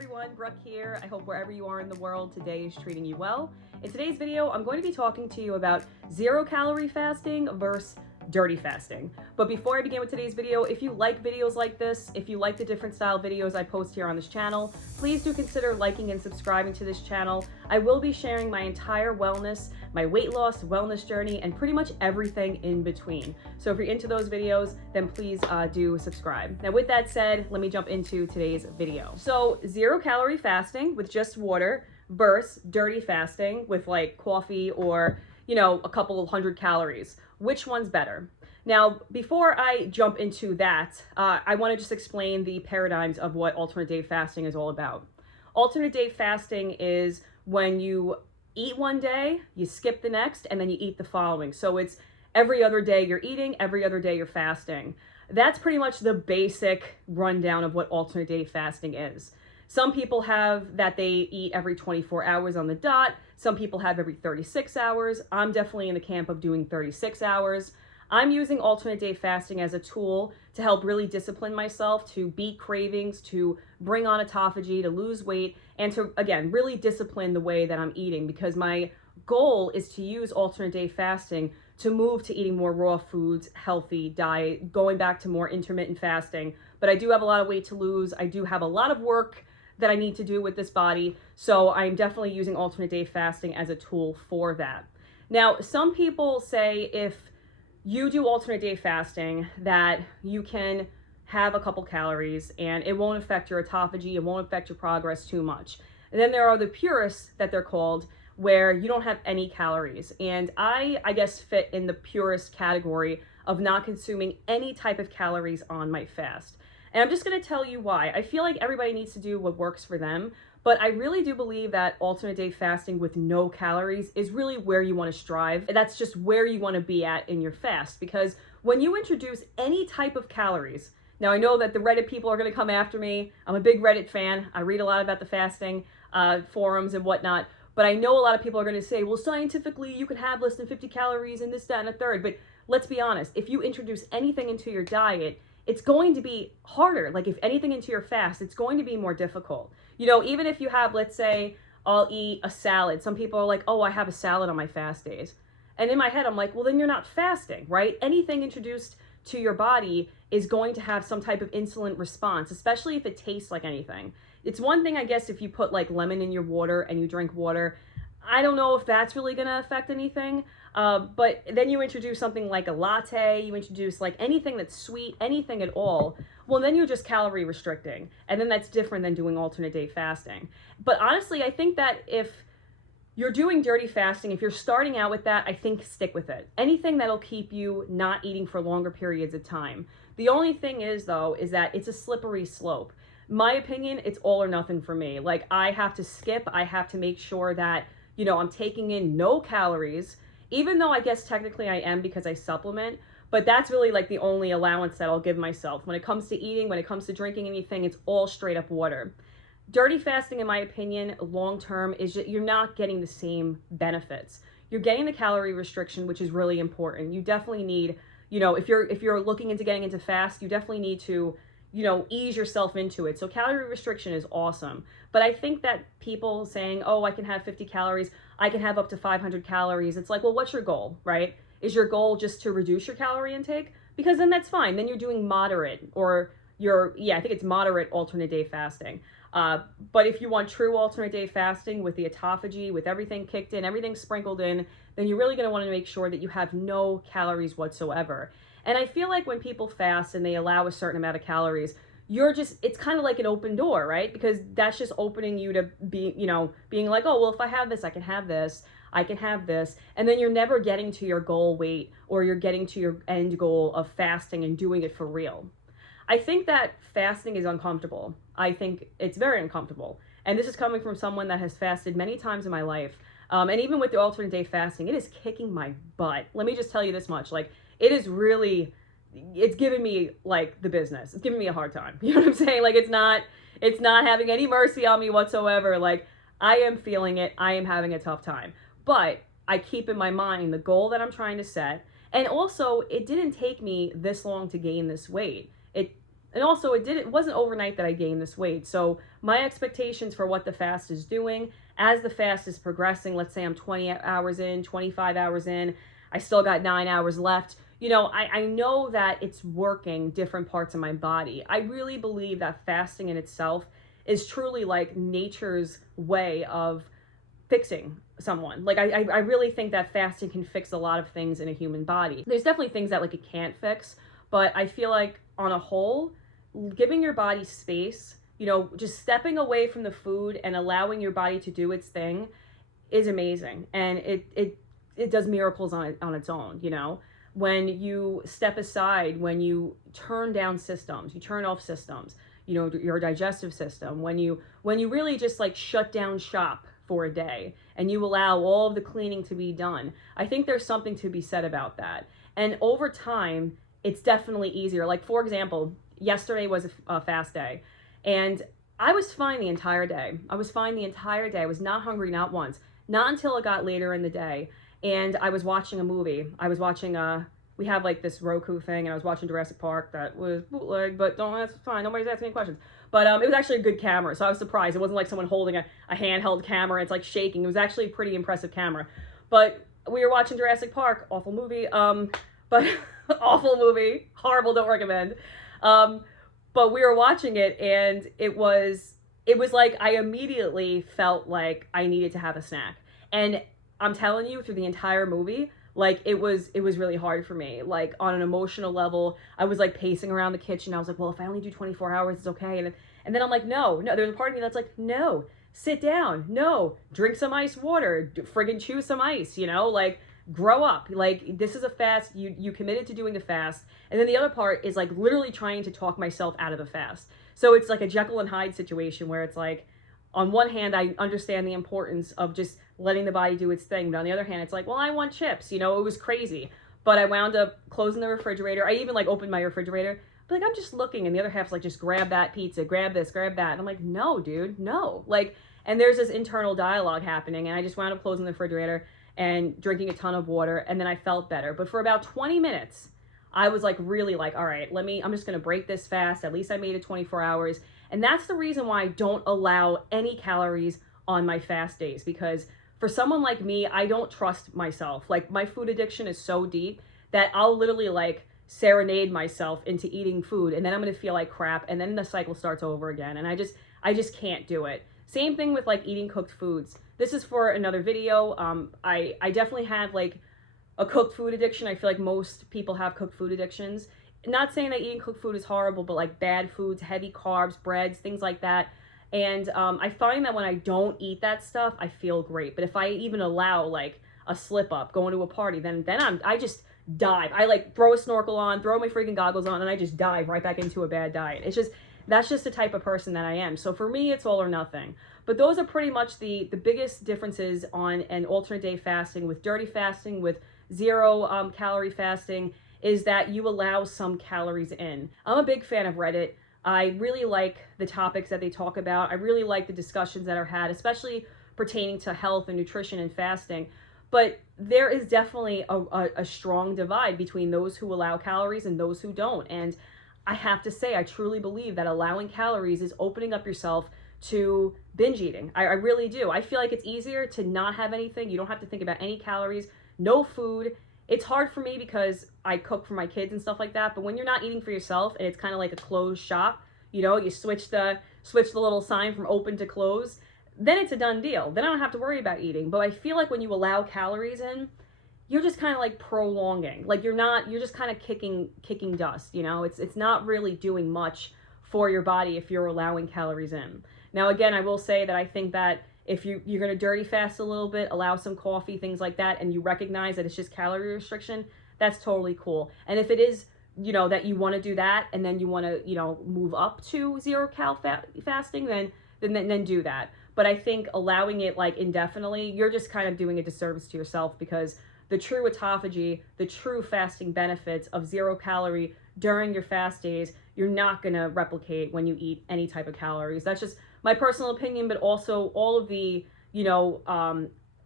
everyone, Brooke here. I hope wherever you are in the world today is treating you well. In today's video, I'm going to be talking to you about zero-calorie fasting versus dirty fasting. But before I begin with today's video, if you like videos like this, if you like the different style videos I post here on this channel, please do consider liking and subscribing to this channel. I will be sharing my entire wellness, my weight loss, wellness journey, and pretty much everything in between. So if you're into those videos, then please do subscribe. Now with that said, let me jump into today's video. So zero-calorie fasting with just water versus dirty fasting with like coffee or, you know, a couple of hundred calories. Which one's better? Now, before I jump into that, I want to just explain the paradigms of what alternate day fasting is all about. Alternate day fasting is when you eat one day, you skip the next, and then you eat the following. So it's every other day you're eating, every other day you're fasting. That's pretty much the basic rundown of what alternate day fasting is. Some people have that they eat every 24 hours on the dot. Some people have every 36 hours. I'm definitely in the camp of doing 36 hours. I'm using alternate day fasting as a tool to help really discipline myself, to beat cravings, to bring on autophagy, to lose weight, and to, again, really discipline the way that I'm eating, because my goal is to use alternate day fasting to move to eating more raw foods, healthy diet, going back to more intermittent fasting. But I do have a lot of weight to lose. I do have a lot of work that I need to do with this body. So I'm definitely using alternate day fasting as a tool for that. Now, some people say if you do alternate day fasting that you can have a couple calories and it won't affect your autophagy, it won't affect your progress too much. And then there are the purists that they're called, where you don't have any calories. And I guess fit in the purist category of not consuming any type of calories on my fast. And I'm just going to tell you why. I feel like everybody needs to do what works for them, but I really do believe that alternate day fasting with no calories is really where you want to strive. That's just where you want to be at in your fast, because when you introduce any type of calories, now I know that the Reddit people are going to come after me. I'm a big Reddit fan. I read a lot about the fasting forums and whatnot, but I know a lot of people are going to say, well, scientifically, you can have less than 50 calories and this, that, and a third. But let's be honest, if you introduce anything into your diet, it's going to be harder. Like if anything into your fast, it's going to be more difficult. You know, even if you have, let's say, I'll eat a salad. Some people are like, oh, I have a salad on my fast days. And in my head, I'm like, well, then you're not fasting, right? Anything introduced to your body is going to have some type of insulin response, especially if it tastes like anything. It's one thing, I guess, if you put like lemon in your water and you drink water. I don't know if that's really going to affect anything. But then you introduce something like a latte, you introduce like anything that's sweet, anything at all, well, then you're just calorie restricting. And then that's different than doing alternate day fasting. But honestly, I think that if you're doing dirty fasting, if you're starting out with that, I think stick with it. Anything that'll keep you not eating for longer periods of time. The only thing is, though, is that it's a slippery slope. My opinion, it's all or nothing for me. Like, I have to skip, I have to make sure that, you know, I'm taking in no calories, even though I guess technically I am because I supplement, but that's really like the only allowance that I'll give myself. When it comes to eating, when it comes to drinking anything, it's all straight up water. Dirty fasting, in my opinion, long term, is you're not getting the same benefits. You're getting the calorie restriction, which is really important. You definitely need, you know, if you're looking into getting into fast, you definitely need to, you know, ease yourself into it. So calorie restriction is awesome. But I think that people saying, oh, I can have 50 calories, I can have up to 500 calories. It's like, well, what's your goal, right? Is your goal just to reduce your calorie intake? Because then that's fine. Then you're doing moderate, or I think it's moderate alternate day fasting. But if you want true alternate day fasting with the autophagy, with everything kicked in, everything sprinkled in, then you're really going to want to make sure that you have no calories whatsoever. And I feel like when people fast and they allow a certain amount of calories, it's kind of like an open door, right? Because that's just opening you to be, you know, being like, oh, well, if I have this, I can have this, I can have this. And then you're never getting to your goal weight, or you're getting to your end goal of fasting and doing it for real. I think that fasting is uncomfortable. I think it's very uncomfortable. And this is coming from someone that has fasted many times in my life. And even with the alternate day fasting, it is kicking my butt. Let me just tell you this much. Like, it is really, it's giving me like the business. It's giving me a hard time. You know what I'm saying? Like, it's not having any mercy on me whatsoever. Like, I am feeling it. I am having a tough time. But I keep in my mind the goal that I'm trying to set. And also, it didn't take me this long to gain this weight. It wasn't overnight that I gained this weight. So my expectations for what the fast is doing as the fast is progressing, let's say I'm 20 hours in, 25 hours in, I still got 9 hours left. You know, I know that it's working different parts of my body. I really believe that fasting in itself is truly like nature's way of fixing someone. Like I really think that fasting can fix a lot of things in a human body. There's definitely things that like it can't fix, but I feel like on a whole, giving your body space, you know, just stepping away from the food and allowing your body to do its thing is amazing. And it does miracles on its own, you know. When you step aside, when you turn down systems, you turn off systems, you know, your digestive system, when you really just like shut down shop for a day and you allow all of the cleaning to be done, I think there's something to be said about that. And over time, it's definitely easier. Like, for example, yesterday was a fast day and I was fine the entire day. I was not hungry, not once, not until it got later in the day. And I was watching a movie. I was watching we have like this Roku thing, and I was watching Jurassic Park that was bootleg, but that's fine. Nobody's asking any questions. But it was actually a good camera, so I was surprised. It wasn't like someone holding a handheld camera. It's like shaking. It was actually a pretty impressive camera. But we were watching Jurassic Park, awful movie. But awful movie, horrible, don't recommend. But we were watching it, and it was like I immediately felt like I needed to have a snack. And I'm telling you, through the entire movie, like it was really hard for me. Like on an emotional level, I was like pacing around the kitchen. I was like, well, if I only do 24 hours, it's okay. And then I'm like, no, there's a part of me that's like, no, sit down. No, drink some ice water, friggin' chew some ice, you know, like grow up. Like this is a fast. You committed to doing a fast. And then the other part is like literally trying to talk myself out of the fast. So it's like a Jekyll and Hyde situation where it's like, on one hand, I understand the importance of just letting the body do its thing. But on the other hand, it's like, well, I want chips. You know, it was crazy. But I wound up closing the refrigerator. I even like opened my refrigerator. But like, I'm just looking. And the other half's like, just grab that pizza, grab this, grab that. And I'm like, no, dude, no. Like, and there's this internal dialogue happening. And I just wound up closing the refrigerator and drinking a ton of water. And then I felt better. But for about 20 minutes, I was like, really like, all right, I'm just going to break this fast. At least I made it 24 hours. And that's the reason why I don't allow any calories on my fast days, because for someone like me, I don't trust myself. Like my food addiction is so deep that I'll literally like serenade myself into eating food, and then I'm going to feel like crap, and then the cycle starts over again. And I just can't do it. Same thing with like eating cooked foods. This is for another video. I definitely had like a cooked food addiction. I feel like most people have cooked food addictions. Not saying that eating cooked food is horrible, but like bad foods, heavy carbs, breads, things like that. And I find that when I don't eat that stuff, I feel great. But if I even allow like a slip up, going to a party, then I just dive. I like throw a snorkel on, throw my freaking goggles on, and I just dive right back into a bad diet. That's just the type of person that I am. So for me, it's all or nothing. But those are pretty much the biggest differences on an alternate day fasting, with dirty fasting, with zero calorie fasting, is that you allow some calories in. I'm a big fan of Reddit. I really like the topics that they talk about. I really like the discussions that are had, especially pertaining to health and nutrition and fasting. But there is definitely a strong divide between those who allow calories and those who don't. And I have to say, I truly believe that allowing calories is opening up yourself to binge eating. I really do. I feel like it's easier to not have anything. You don't have to think about any calories, no food. It's hard for me because I cook for my kids and stuff like that. But when you're not eating for yourself and it's kind of like a closed shop, you know, you switch the little sign from open to close, then it's a done deal. Then I don't have to worry about eating. But I feel like when you allow calories in, you're just kind of like prolonging. Like you're just kind of kicking dust, you know? It's not really doing much for your body if you're allowing calories in. Now, again, I will say that I think that if you're going to dirty fast a little bit, allow some coffee, things like that, and you recognize that it's just calorie restriction, that's totally cool. And if it is, you know, that you want to do that and then you want to, you know, move up to zero-cal fasting, then do that. But I think allowing it like indefinitely, you're just kind of doing a disservice to yourself, because the true autophagy, the true fasting benefits of zero calorie during your fast days, you're not going to replicate when you eat any type of calories. That's just my personal opinion, but also all of the, you know,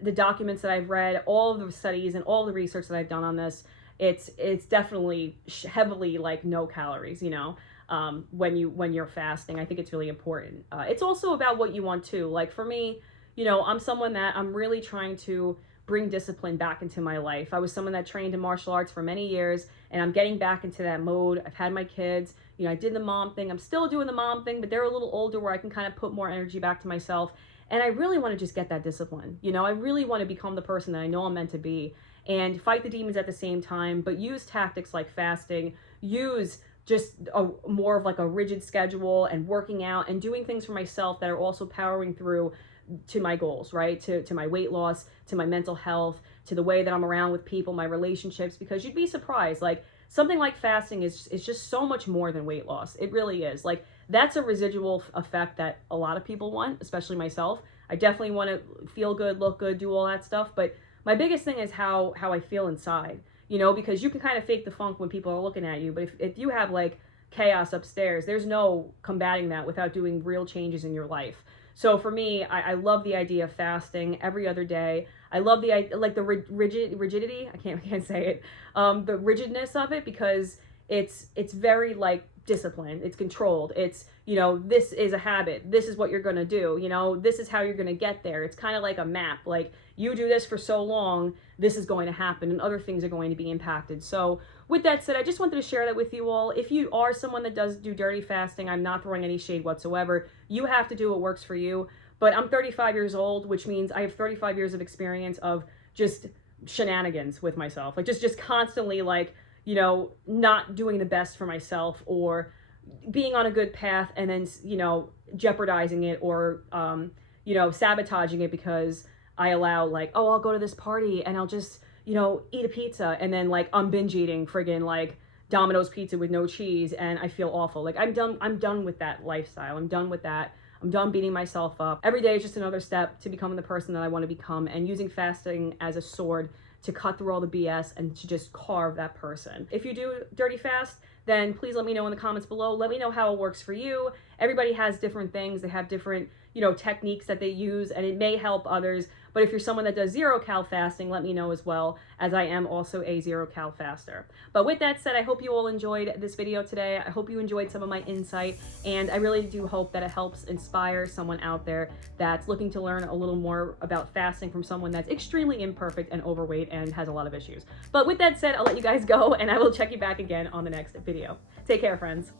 the documents that I've read, all of the studies and all the research that I've done on this, it's definitely heavily like no calories, you know. when you're fasting. I think it's really important. It's also about what you want too. Like for me, you know, I'm someone that I'm really trying to bring discipline back into my life. I was someone that trained in martial arts for many years, and I'm getting back into that mode. I've had my kids, you know, I did the mom thing. I'm still doing the mom thing, but they're a little older where I can kind of put more energy back to myself. And I really want to just get that discipline. You know, I really want to become the person that I know I'm meant to be and fight the demons at the same time, but use tactics like fasting, use just more of like a rigid schedule and working out and doing things for myself that are also powering through to my goals, right? To my weight loss, to my mental health, to the way that I'm around with people, my relationships, because you'd be surprised. Like something like fasting is just so much more than weight loss. It really is. Like that's a residual effect that a lot of people want, especially myself. I definitely want to feel good, look good, do all that stuff. But my biggest thing is how I feel inside, you know, because you can kind of fake the funk when people are looking at you. But if you have like chaos upstairs, there's no combating that without doing real changes in your life. So for me, I love the idea of fasting every other day. I love the like the rigidity. I can't say it. The rigidness of it, because it's very like disciplined. It's controlled. It's, you know, this is a habit. This is what you're gonna do. You know, this is how you're gonna get there. It's kind of like a map. Like you do this for so long, this is going to happen, and other things are going to be impacted. So with that said, I just wanted to share that with you all. If you are someone that does do dirty fasting, I'm not throwing any shade whatsoever. You have to do what works for you. But I'm 35 years old, which means I have 35 years of experience of just shenanigans with myself. Like just constantly like, you know, not doing the best for myself or being on a good path and then, you know, jeopardizing it or, you know, sabotaging it because I allow like, oh, I'll go to this party and I'll just, you know, eat a pizza, and then like I'm binge eating friggin' like Domino's pizza with no cheese, and I feel awful. Like I'm done with that lifestyle. I'm done with that. I'm done beating myself up. Every day is just another step to becoming the person that I want to become, and using fasting as a sword to cut through all the BS and to just carve that person. If you do dirty fast, then please let me know in the comments below. Let me know how it works for you. Everybody has different things. They have different, you know, techniques that they use, and it may help others. But if you're someone that does zero-cal fasting, let me know as well, as I am also a zero-cal faster. But with that said, I hope you all enjoyed this video today. I hope you enjoyed some of my insight, and I really do hope that it helps inspire someone out there that's looking to learn a little more about fasting from someone that's extremely imperfect and overweight and has a lot of issues. But with that said, I'll let you guys go, and I will check you back again on the next video. Take care, friends.